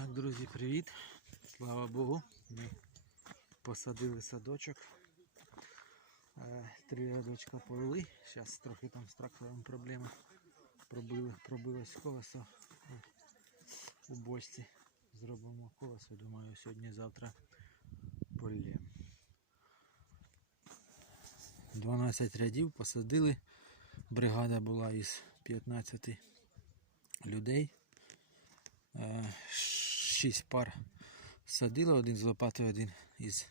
Так, друзі, привіт. Слава Богу. Ми посадили садочок. Е, Три рядочка полили. Зараз трохи там з трактором проблеми. Пробили, пробилось колесо у бочці. Зробимо колесо, думаю, сьогодні-завтра полє. 12 рядів посадили. Бригада була із 15 людей. Е, Шість пар садили, один з лопатою, один із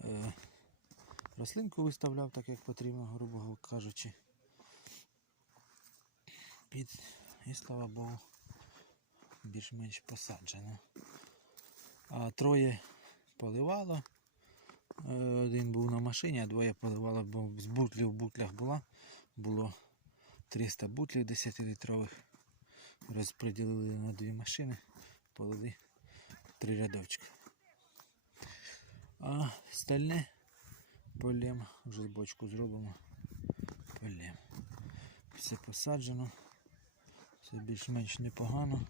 е, рослинку виставляв, так як потрібно, грубо кажучи. Під, і слава Богу, більш-менш посаджено. А троє поливало. Е, Один був на машині, а двоє поливало, бо з бутлів в бутлях була. Було 300 бутлів 10-літрових. Розподілили на дві машини, полили три рядочки. А стальне полем, вже бочку зробимо. Полем. Все посаджено. Все більш-менш непогано.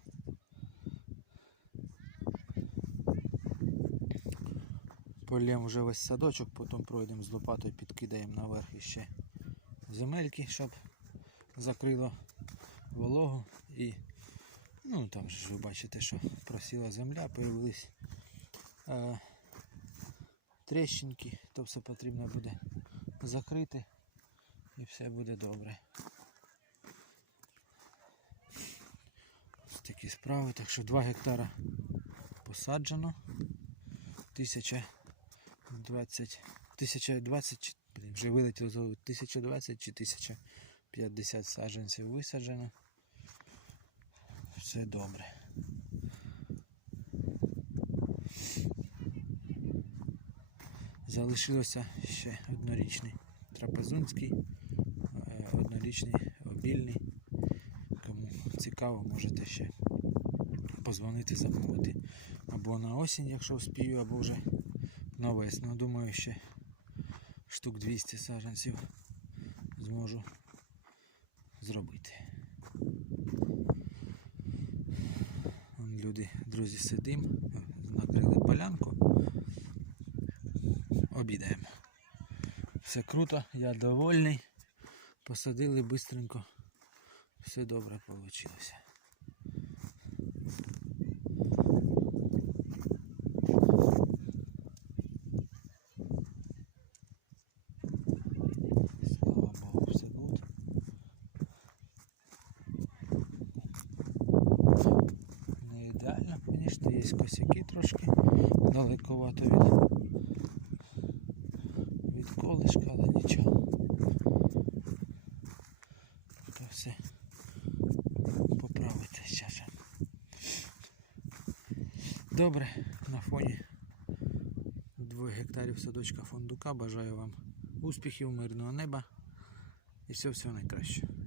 Полем вже весь садочок, потім пройдемо з лопатою, підкидаємо наверх іще земельки, щоб закрило вологу і ну там ж ви бачите, що просіла земля, появились е, тріщинки, то все потрібно буде закрити і все буде добре. Ось такі справи, так що 2 гектара посаджено. 1020, 1020, блін, вже вилетіло 1020 чи 1050 саджанців висаджено. Все добре. Залишилося ще однорічний трапезунський, е, однорічний обільний. Кому цікаво, можете ще позвонити, замовити. Або на осінь, якщо вспію, або вже на весну. Думаю, ще штук 200 саджанців зможу зробити. Люди, друзі, сидимо, накрили полянку, обідаємо. Все круто, я довольний. Посадили швидко. Все добре вийшло. Слава Богу, все гуд. Не звісно, є косяки трошки далековато від, від колишка, але нічого. То все поправити зараз. Добре, на фоні 2 гектарів садочка фундука. Бажаю вам успіхів, мирного неба і всього найкращого.